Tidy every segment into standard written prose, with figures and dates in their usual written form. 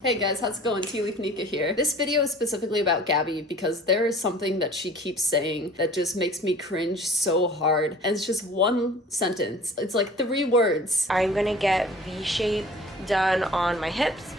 Hey guys, how's it going? TeaLeafNeeka here. This video is specifically about Gabi because there is something that she keeps saying that just makes me cringe so hard. And it's just one sentence. It's like 3 words. I'm gonna get V-shape done on my hips.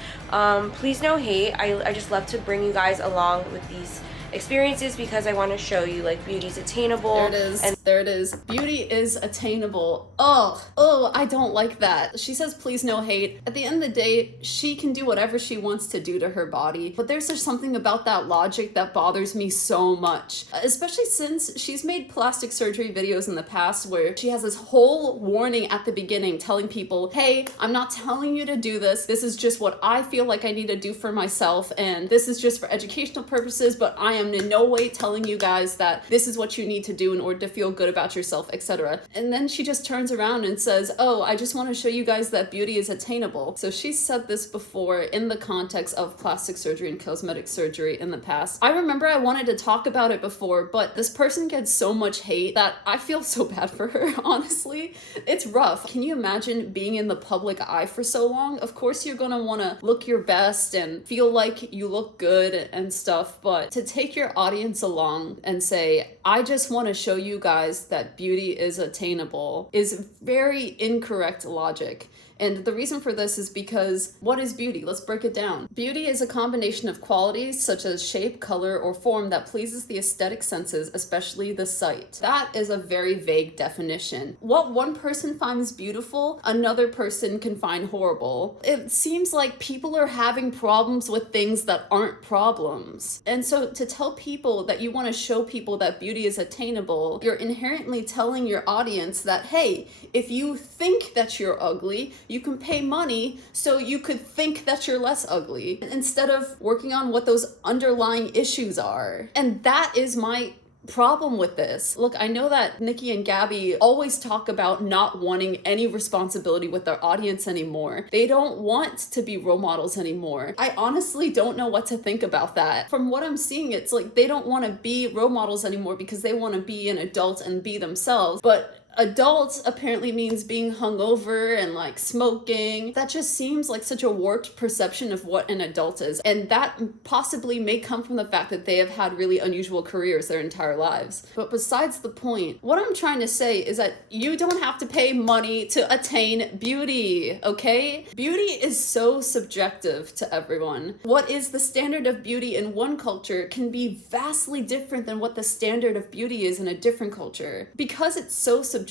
Please no hate. I just love to bring you guys along with these experiences because I want to show you like beauty's attainable. There it is. And there it is. Beauty is attainable. Oh, I don't like that. She says please no hate. At the end of the day, she can do whatever she wants to do to her body, but there's just something about that logic that bothers me so much, especially since she's made plastic surgery videos in the past where she has this whole warning at the beginning telling people, hey, I'm not telling you to do this. This is just what I feel like I need to do for myself, and this is just for educational purposes, but I am in no way telling you guys that this is what you need to do in order to feel good about yourself, etc. And then she just turns around and says, oh, I just want to show you guys that beauty is attainable. So she said this before in the context of plastic surgery and cosmetic surgery in the past. I remember I wanted to talk about it before, but this person gets so much hate that I feel so bad for her, honestly. It's rough. Can you imagine being in the public eye for so long? Of course you're gonna want to look your best and feel like you look good and stuff, but to take your audience along and say, I just want to show you guys that beauty is attainable is very incorrect logic. And the reason for this is because what is beauty? Let's break it down. Beauty is a combination of qualities such as shape, color, or form that pleases the aesthetic senses, especially the sight. That is a very vague definition. What one person finds beautiful, another person can find horrible. It seems like people are having problems with things that aren't problems. And so to tell people that you want to show people that beauty is attainable, you're inherently telling your audience that, hey, if you think that you're ugly, you can pay money so you could think that you're less ugly instead of working on what those underlying issues are. And that is my problem with this. Look, I know that Niki and Gabi always talk about not wanting any responsibility with their audience anymore. They don't want to be role models anymore. I honestly don't know what to think about that. From what I'm seeing, it's like they don't want to be role models anymore because they want to be an adult and be themselves. But adult apparently means being hungover and like smoking. That just seems like such a warped perception of what an adult is. And that possibly may come from the fact that they have had really unusual careers their entire lives. But besides the point, what I'm trying to say is that you don't have to pay money to attain beauty, okay? Beauty is so subjective to everyone. What is the standard of beauty in one culture can be vastly different than what the standard of beauty is in a different culture. Because it's so subjective,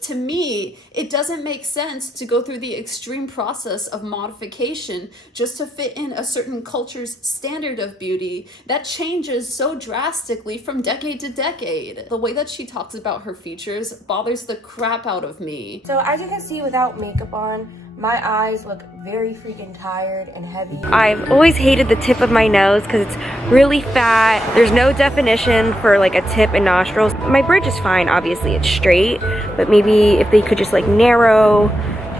to me, it doesn't make sense to go through the extreme process of modification just to fit in a certain culture's standard of beauty that changes so drastically from decade to decade. The way that she talks about her features bothers the crap out of me. So as you can see without makeup on, my eyes look very freaking tired and heavy. I've always hated the tip of my nose because it's really fat. There's no definition for like a tip and nostrils. My bridge is fine, obviously it's straight, but maybe if they could just like narrow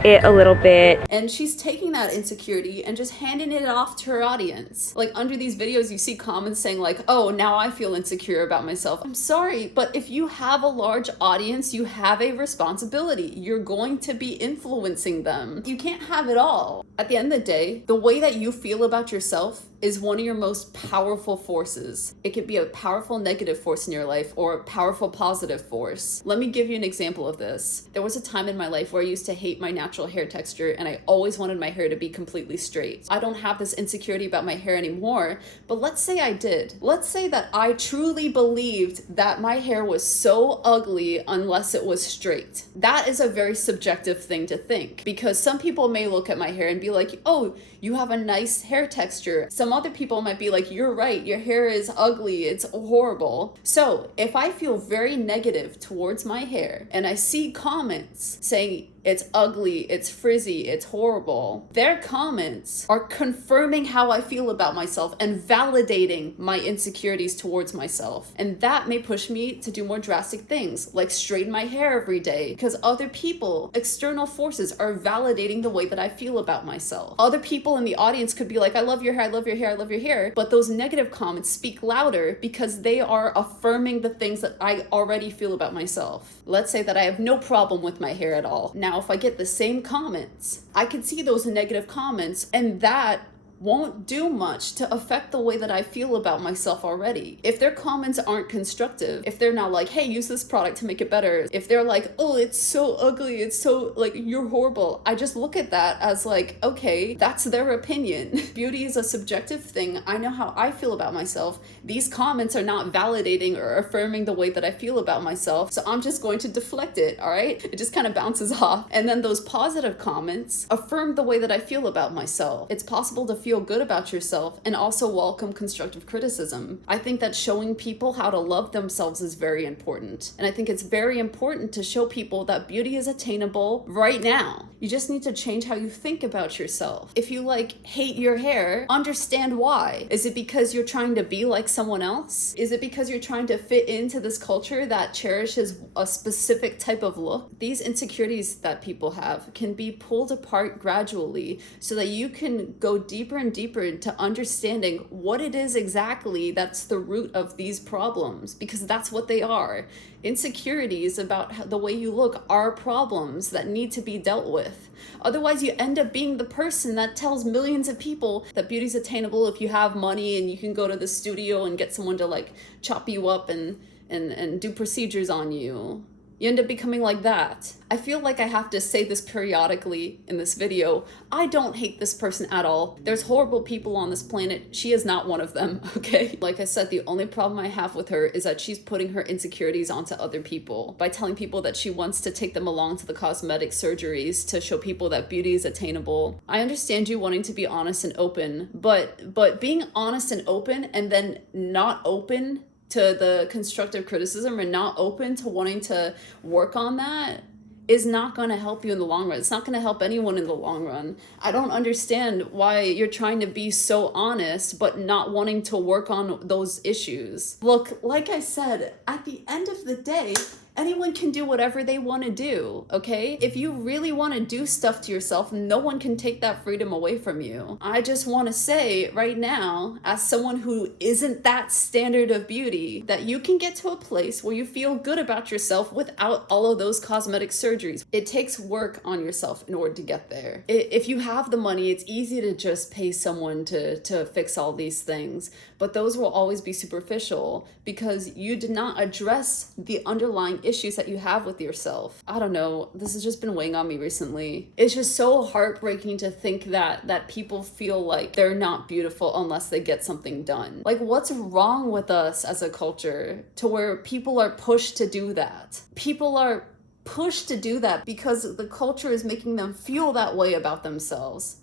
it a little bit. And she's taking that insecurity and just handing it off to her audience. Like under these videos you see comments saying like, oh, now I feel insecure about myself. I'm sorry, but if you have a large audience, you have a responsibility. You're going to be influencing them. You can't have it all. At the end of the day, the way that you feel about yourself is one of your most powerful forces. It could be a powerful negative force in your life or a powerful positive force. Let me give you an example of this. There was a time in my life where I used to hate my natural hair texture and I always wanted my hair to be completely straight. I don't have this insecurity about my hair anymore, but let's say I did. Let's say that I truly believed that my hair was so ugly unless it was straight. That is a very subjective thing to think because some people may look at my hair and be like, oh, you have a nice hair texture. Some other people might be like, you're right, your hair is ugly, it's horrible. So if I feel very negative towards my hair and I see comments saying it's ugly, it's frizzy, it's horrible, their comments are confirming how I feel about myself and validating my insecurities towards myself. And that may push me to do more drastic things, like straighten my hair every day, because other people, external forces, are validating the way that I feel about myself. Other people in the audience could be like, I love your hair, I love your hair, I love your hair, but those negative comments speak louder because they are affirming the things that I already feel about myself. Let's say that I have no problem with my hair at all. Now, if I get the same comments, I could see those negative comments, and that won't do much to affect the way that I feel about myself already. If their comments aren't constructive, if they're not like, hey, use this product to make it better, if they're like, oh, it's so ugly, it's so like, you're horrible, I just look at that as like, okay, that's their opinion. Beauty is a subjective thing. I know how I feel about myself. These comments are not validating or affirming the way that I feel about myself, so I'm just going to deflect it, all right? It just kind of bounces off. And then those positive comments affirm the way that I feel about myself. It's possible to feel good about yourself and also welcome constructive criticism. I think that showing people how to love themselves is very important. And I think it's very important to show people that beauty is attainable right now. You just need to change how you think about yourself. If you like hate your hair, understand why. Is it because you're trying to be like someone else? Is it because you're trying to fit into this culture that cherishes a specific type of look? These insecurities that people have can be pulled apart gradually so that you can go deeper and deeper into understanding what it is exactly that's the root of these problems, because that's what they are. Insecurities about the way you look are problems that need to be dealt with. Otherwise, you end up being the person that tells millions of people that beauty's attainable if you have money and you can go to the studio and get someone to like chop you up and do procedures on you. You end up becoming like that. I feel like I have to say this periodically in this video. I don't hate this person at all. There's horrible people on this planet. She is not one of them, okay? Like I said, the only problem I have with her is that she's putting her insecurities onto other people by telling people that she wants to take them along to the cosmetic surgeries to show people that beauty is attainable. I understand you wanting to be honest and open, but being honest and open and then not open to the constructive criticism and not open to wanting to work on that is not going to help you in the long run. It's not going to help anyone in the long run. I don't understand why you're trying to be so honest but not wanting to work on those issues. Look, like I said, at the end of the day, anyone can do whatever they want to do, okay? If you really want to do stuff to yourself, no one can take that freedom away from you. I just want to say right now, as someone who isn't that standard of beauty, that you can get to a place where you feel good about yourself without all of those cosmetic surgeries. It takes work on yourself in order to get there. If you have the money, it's easy to just pay someone to fix all these things, but those will always be superficial because you did not address the underlying issues that you have with yourself. I don't know, this has just been weighing on me recently. It's just so heartbreaking to think that people feel like they're not beautiful unless they get something done. Like, what's wrong with us as a culture to where people are pushed to do that? People are pushed to do that because the culture is making them feel that way about themselves.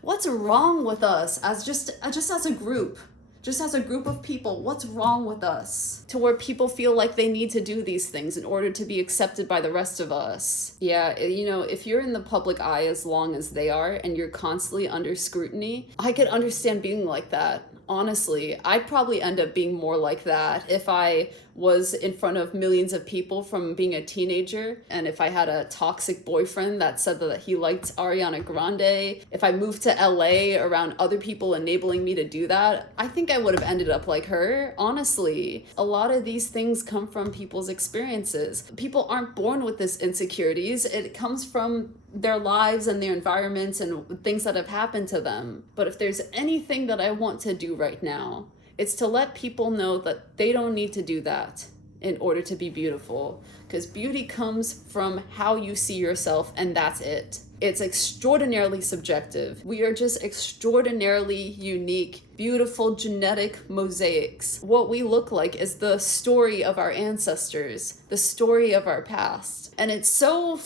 What's wrong with us as just as a group? Just as a group of people, what's wrong with us? To where people feel like they need to do these things in order to be accepted by the rest of us. Yeah, you know, if you're in the public eye as long as they are and you're constantly under scrutiny, I could understand being like that. Honestly, I'd probably end up being more like that if I was in front of millions of people from being a teenager, and if I had a toxic boyfriend that said that he liked Ariana Grande, if I moved to LA around other people enabling me to do that, I think I would have ended up like her. Honestly, a lot of these things come from people's experiences. People aren't born with this insecurities. It comes from their lives and their environments and things that have happened to them. But if there's anything that I want to do right now, it's to let people know that they don't need to do that in order to be beautiful. Because beauty comes from how you see yourself, and that's it. It's extraordinarily subjective. We are just extraordinarily unique, beautiful genetic mosaics. What we look like is the story of our ancestors, the story of our past. And it's so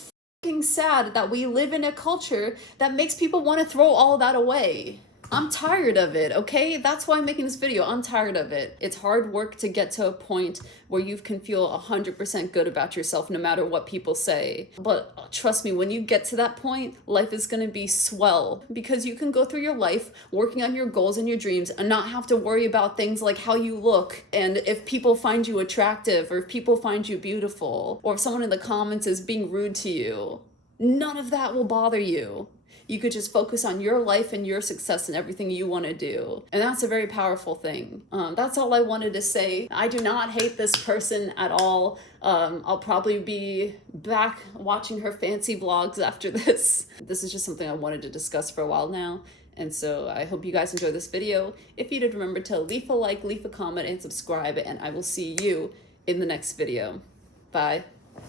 fucking sad that we live in a culture that makes people want to throw all that away. I'm tired of it, okay? That's why I'm making this video. I'm tired of it. It's hard work to get to a point where you can feel 100% good about yourself no matter what people say. But trust me, when you get to that point, life is gonna be swell because you can go through your life working on your goals and your dreams and not have to worry about things like how you look and if people find you attractive or if people find you beautiful or if someone in the comments is being rude to you. None of that will bother you. You could just focus on your life and your success and everything you want to do. And that's a very powerful thing. That's all I wanted to say. I do not hate this person at all. I'll probably be back watching her fancy vlogs after this. This is just something I wanted to discuss for a while now. And so I hope you guys enjoy this video. If you did, remember to leave a like, leave a comment, and subscribe, and I will see you in the next video. Bye.